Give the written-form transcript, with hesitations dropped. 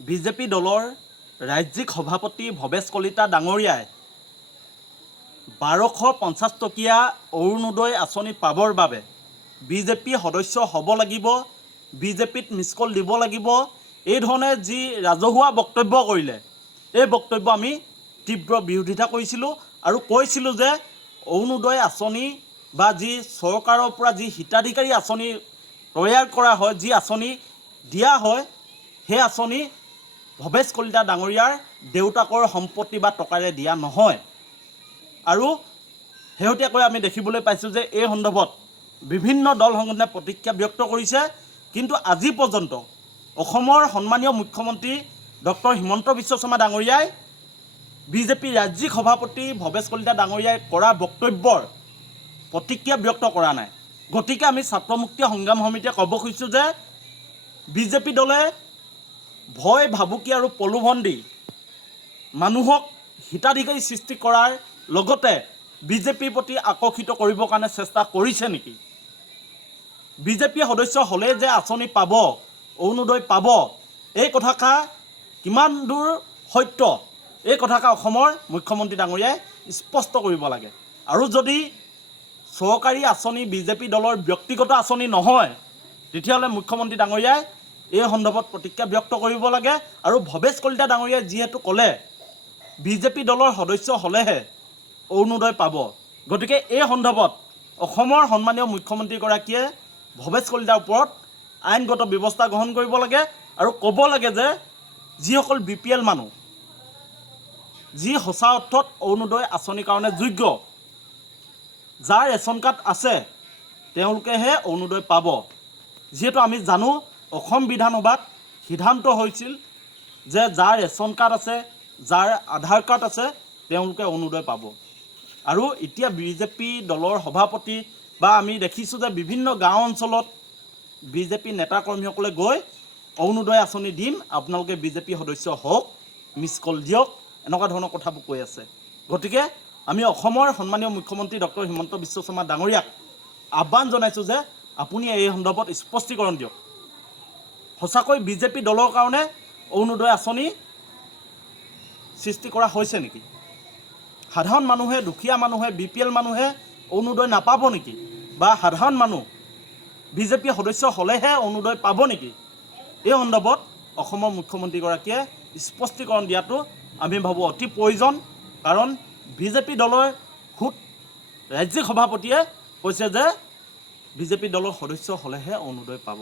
BJP দলৰ ৰাজ্যিক সভাপতি ভৱেশ কলিতা ডাঙৰীয়াই 1250 টকীয়া অৰুণোদয় আঁচনি পাবৰ বাবে বিজেপি সদস্য হ'ব লাগিব, বিজেপিত মিছকল দিব লাগিব, এই ধৰণে যি ৰাজহুৱা বক্তব্য কৰিলে, এই বক্তব্য আমি তীব্ৰ বিৰোধিতা কৰিছিলোঁ আৰু কৈছিলোঁ যে অৰুণোদয় আঁচনি বা যি চৰকাৰৰ পৰা যি হিতাধিকাৰী আঁচনি তৈয়াৰ কৰা হয়, যি আঁচনি দিয়া হয়, সেই আঁচনি ভৱেশ কলিতা ডাঙৰীয়াৰ দেউতাকৰ সম্পত্তি বা টকাৰে দিয়া নহয়। আৰু শেহতীয়াকৈ আমি দেখিবলৈ পাইছোঁ যে এই সন্দৰ্ভত বিভিন্ন দল সংগঠনে প্ৰতিক্ৰিয়া ব্যক্ত কৰিছে, কিন্তু আজি পৰ্যন্ত অসমৰ সন্মানীয় মুখ্যমন্ত্ৰী ডক্টৰ হিমন্ত বিশ্ব শৰ্মা ডাঙৰীয়াই বিজেপি ৰাজ্যিক সভাপতি ভৱেশ কলিতা ডাঙৰীয়াই কৰা বক্তব্যৰ প্ৰতিক্ৰিয়া ব্যক্ত কৰা নাই। গতিকে আমি ছাত্ৰ মুক্তি সংগ্ৰাম সমিতিয়ে ক'ব খুজিছোঁ যে বিজেপি দলে ভয় ভাবুকি আৰু প্ৰলোভন দি মানুহক হিতাধিকাৰী সৃষ্টি কৰাৰ লগতে বিজেপিৰ প্ৰতি আকৰ্ষিত কৰিবৰ কাৰণে চেষ্টা কৰিছে নেকি? বিজেপি সদস্য হ'লে যে আঁচনি পাব, অৰুণোদয় পাব, এই কথাষাৰ কিমান দূৰ সত্য, এই কথাষাৰ অসমৰ মুখ্যমন্ত্ৰী ডাঙৰীয়াই স্পষ্ট কৰিব লাগে। আৰু যদি চৰকাৰী আঁচনি বিজেপি দলৰ ব্যক্তিগত আঁচনি নহয়, তেতিয়াহ'লে মুখ্যমন্ত্ৰী ডাঙৰীয়াই এই সন্দৰ্ভত প্ৰতিক্ৰিয়া ব্যক্ত কৰিব লাগে। আৰু ভৱেশ কলিতা ডাঙৰীয়াই যিহেতু ক'লে বিজেপি দলৰ সদস্য হ'লেহে অৰুণোদয় পাব, গতিকে এই সন্দৰ্ভত অসমৰ সন্মানীয় মুখ্যমন্ত্ৰীগৰাকীয়ে ভৱেশ কলিতাৰ ওপৰত আইনগত ব্যৱস্থা গ্ৰহণ কৰিব লাগে আৰু ক'ব লাগে যে যিসকল BPL মানুহ, যি সঁচা অৰ্থত অৰুণোদয় আঁচনিৰ কাৰণে যোগ্য, যাৰ ৰেচন কাৰ্ড আছে, তেওঁলোকেহে অৰুণোদয় পাব। যিহেতু আমি জানো অসম বিধানসভাত সিদ্ধান্ত হৈছিল যে যাৰ ৰেচন কাৰ্ড আছে, যাৰ আধাৰ কাৰ্ড আছে, তেওঁলোকে অৰুণোদয় পাব। আৰু এতিয়া বিজেপি দলৰ সভাপতি বা আমি দেখিছোঁ যে বিভিন্ন গাঁও অঞ্চলত বিজেপি নেতাকৰ্মীসকলে গৈ অৰুণোদয় আঁচনি দিম, আপোনালোকে বিজেপি সদস্য হওক, মিছ কল দিয়ক, এনেকুৱা ধৰণৰ কথাবোৰ কৈ আছে। গতিকে আমি অসমৰ সন্মানীয় মুখ্যমন্ত্ৰী ডক্টৰ হিমন্ত বিশ্ব শৰ্মা ডাঙৰীয়াক আহ্বান জনাইছোঁ যে আপুনি এই সন্দৰ্ভত স্পষ্টীকৰণ দিয়ক। সঁচাকৈ বিজেপি দলৰ কাৰণে অৰুণোদয় আঁচনি সৃষ্টি কৰা হৈছে নেকি? সাধাৰণ মানুহে, দুখীয়া মানুহে, BPL মানুহে অৰুণোদয় নাপাব নেকি? বা সাধাৰণ মানুহ বিজেপি সদস্য হ'লেহে অৰুণোদয় পাব নেকি? এই সন্দৰ্ভত অসমৰ মুখ্যমন্ত্ৰীগৰাকীয়ে স্পষ্টীকৰণ দিয়াটো আমি ভাবোঁ অতি প্ৰয়োজন। কাৰণ বিজেপি দলৰ খুদ ৰাজ্যিক সভাপতিয়ে কৈছে যে বিজেপি দলৰ সদস্য হ'লেহে অৰুণোদয় পাব।